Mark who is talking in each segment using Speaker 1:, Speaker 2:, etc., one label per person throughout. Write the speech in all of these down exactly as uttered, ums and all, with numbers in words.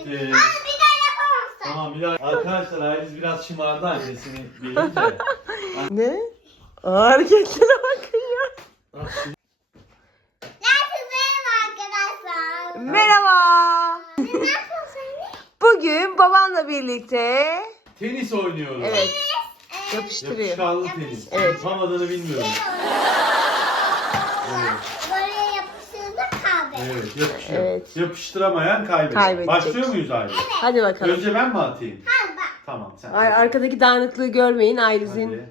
Speaker 1: kaybettin.
Speaker 2: Bir daha yapamazsın.
Speaker 1: Tamam bir daha. Arkadaşlar Ailiz biraz şımardı annesini bilince.
Speaker 3: Ne? Aa, hareketlere bakın ya.
Speaker 2: Nasılsınız arkadaşlar?
Speaker 3: Merhaba.
Speaker 2: Siz ne yapıyorsunuz?
Speaker 3: Bugün babamla birlikte
Speaker 1: Tenis oynuyoruz.
Speaker 3: evet yapıştırıyor.
Speaker 1: Yapışkanlı tenis.
Speaker 3: Evet.
Speaker 1: Yapamadığını bilmiyorum. Evet.
Speaker 2: Böyle yapıştırdı kaldı.
Speaker 1: Evet yapışıyor.
Speaker 3: Evet.
Speaker 1: Yapıştıramayan kaybeder.
Speaker 3: Kaybedecek.
Speaker 1: Başlıyor muyuz Ailiz?
Speaker 3: Hadi bakalım.
Speaker 1: Önce ben mi atayım?
Speaker 2: Hadi bak.
Speaker 1: Tamam sen.
Speaker 3: Ay, arkadaki dağınıklığı görmeyin
Speaker 1: Hadi.
Speaker 3: Ailiz'in.
Speaker 1: Bir,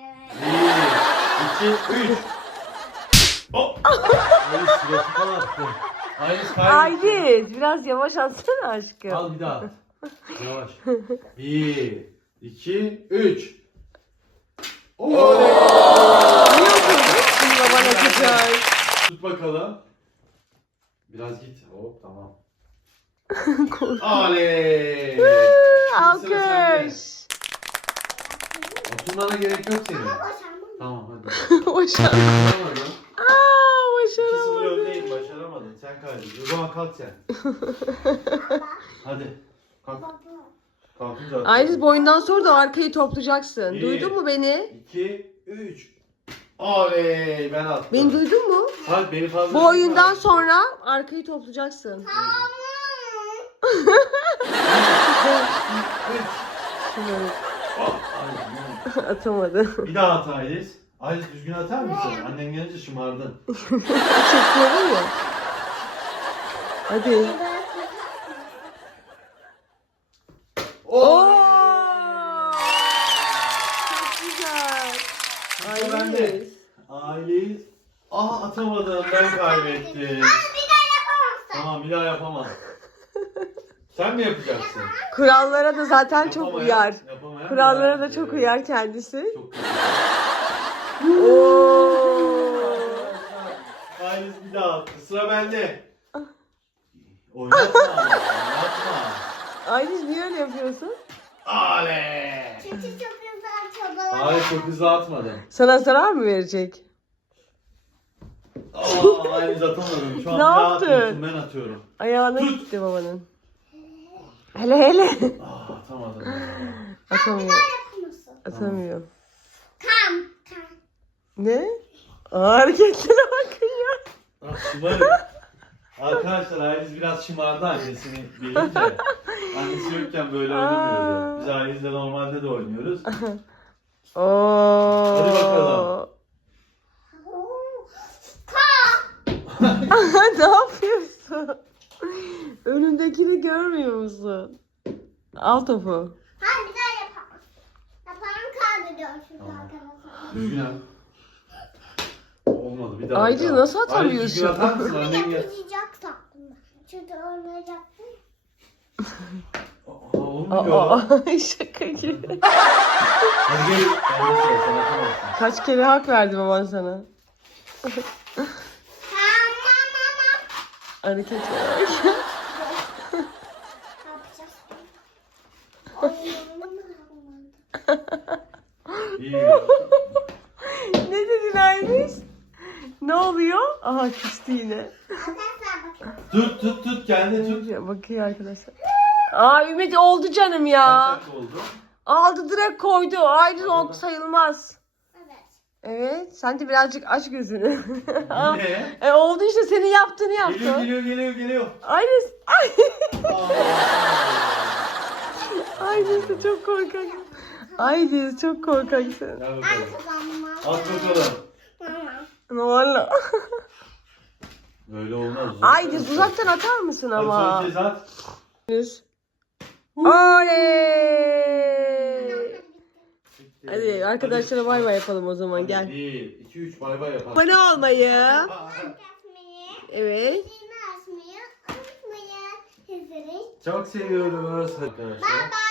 Speaker 2: Ee,
Speaker 1: iki, üç. Hop. Ailiz sırası falan attı. Ailiz kaybetti.
Speaker 3: Ailiz biraz yavaş atsana aşkım.
Speaker 1: Al bir daha at. Yavaş. Bir, iki, üç. Oo.
Speaker 3: Niye oturdun? Şimdi baban atacak.
Speaker 1: Tut bakalım. Biraz git. Hop tamam.
Speaker 3: Kork-
Speaker 1: Oley.
Speaker 3: Woo,
Speaker 1: Şimdi sıra sende.
Speaker 3: Alkış.
Speaker 1: Oturmana gerek yok senin.
Speaker 2: boşanma.
Speaker 1: Tamam hadi.
Speaker 3: Başaramadın.
Speaker 1: Başaramadın.
Speaker 3: Aa,
Speaker 1: iki sıfır
Speaker 3: başaramadın.
Speaker 1: öndeyim. Başaramadın. Sen kaybettin. O zaman kalk sen. Hadi. Kalk.
Speaker 2: Baba.
Speaker 1: Kalkınca at.
Speaker 3: Ailiz boyundan sonra da arkayı toplayacaksın.
Speaker 1: İyi.
Speaker 3: Duydun mu beni?
Speaker 1: iki, üç. Oley. Ben attım.
Speaker 3: Beni duydun mu?
Speaker 1: Hadi beni fazla.
Speaker 3: Bu oyundan sonra arkayı toplayacaksın.
Speaker 1: Hop, ay,
Speaker 3: Atamadı.
Speaker 1: Bir daha at Ailiz. Ailiz düzgün atar mısın? Annen gelince şımardın.
Speaker 3: Çekiyorum ya. Hadi. Oo! Çok güzel.
Speaker 1: Sıra bende.
Speaker 3: Ailiz.
Speaker 1: Ailiz. Aa atamadım. Ben kaybettim.
Speaker 2: Bir daha yapamazsın.
Speaker 1: Tamam bir daha yapamam. Sen mi yapacaksın?
Speaker 3: Kurallara da zaten çok
Speaker 1: Yapamayan-
Speaker 3: uyar.
Speaker 1: yapamayan
Speaker 3: Kurallara da
Speaker 1: ben-
Speaker 3: çok
Speaker 1: Evet,
Speaker 3: uyar kendisi.
Speaker 1: Çok güzel.
Speaker 3: Oo!
Speaker 1: Ailiz bir daha attı. Sıra bende. Oynatma. Oynatma.
Speaker 3: Ailiz niye öyle yapıyorsun?
Speaker 1: Oley.
Speaker 2: Çünkü çok güzel çabalar.
Speaker 1: Hayır çok hızlı atmadım.
Speaker 3: Sana zarar mı verecek?
Speaker 1: Aa Ailiz atamadım. Şu an
Speaker 3: Ne
Speaker 1: bir daha
Speaker 3: yaptın?
Speaker 1: atmıyorsun. Ben atıyorum.
Speaker 3: Ayağına
Speaker 1: Tut.
Speaker 3: gitti babanın. Hele hele.
Speaker 1: Aa atamadım. ya.
Speaker 3: Atamıyor.
Speaker 2: Yapamazsın.
Speaker 3: Atamıyor.
Speaker 2: Kam. Kam.
Speaker 3: Ne? Aa, hareketlere bakın ya.
Speaker 1: Ah şımarık. Arkadaşlar Ailiz biraz şımardı annesini bilince. Annesi yokken böyle oynamıyordu. Biz Ailiz'le normalde de oynuyoruz.
Speaker 3: Oo.
Speaker 1: Hadi bakalım.
Speaker 3: Ne yapıyorsun? Önündekini görmüyor musun? Al topu.
Speaker 2: Hayır bir daha yapamam. Yaparım kaybediyor çünkü
Speaker 1: Tamam.
Speaker 2: arkadaşlar.
Speaker 1: Düzgün at. Olmadı bir daha.
Speaker 3: Ayrıca
Speaker 1: bir daha.
Speaker 3: nasıl
Speaker 1: Ayrıca
Speaker 3: atamıyorsun?
Speaker 1: düzgün atar mısın? Annen gel.
Speaker 2: Yapacak sandım. Çünkü oynayacaktım.
Speaker 1: Aa, olmuyor.
Speaker 3: Aa, şaka gibi.
Speaker 1: Hadi gel. Ben bir şey sana atamazsın.
Speaker 3: Kaç kere hak verdi baban sana?
Speaker 2: Tamam ama.
Speaker 3: Hareket var.
Speaker 2: Ne yapacağız? Oyununu mu almadı?
Speaker 1: Bir.
Speaker 3: Ne dedin Aymış? Ne oluyor? Aha küstü yine.
Speaker 2: Arkadaşlar bakın.
Speaker 1: Tut tut tut kendi tut.
Speaker 3: Bakıyor arkadaşlar. Aa Ümit oldu canım ya.
Speaker 1: Kaç dakika oldu?
Speaker 3: Aldı direkt koydu. Ayrıca
Speaker 1: Hadi
Speaker 3: oldu
Speaker 1: bak.
Speaker 2: Evet.
Speaker 3: sayılmaz. Evet. Sen de birazcık aç gözünü. Aa,
Speaker 1: Ne?
Speaker 3: e, oldu işte senin yaptığını
Speaker 1: Geliyor
Speaker 3: yaptı.
Speaker 1: geliyor geliyor geliyor.
Speaker 3: Aynes. Ay.
Speaker 1: Aa.
Speaker 3: Aynes de çok korkak. Aynes çok korkaksın.
Speaker 1: Gel
Speaker 2: Ben
Speaker 1: bakalım.
Speaker 2: kazanmam.
Speaker 1: At bakalım.
Speaker 2: Tamam.
Speaker 3: Valla.
Speaker 1: Böyle olmaz.
Speaker 3: Aynes uzaktan atar mısın
Speaker 1: Hadi
Speaker 3: ama?
Speaker 1: son kez at.
Speaker 3: Oley. Hadi arkadaşlara bay bay yapalım o zaman gel.
Speaker 1: Bir, iki, üç bay bay yapalım.
Speaker 3: Abone olmayı.
Speaker 2: Yapmayı,
Speaker 3: Evet.
Speaker 2: zilini açmayı unutmayın. Sizleri
Speaker 1: Çok seviyoruz arkadaşlar.
Speaker 2: bye bye.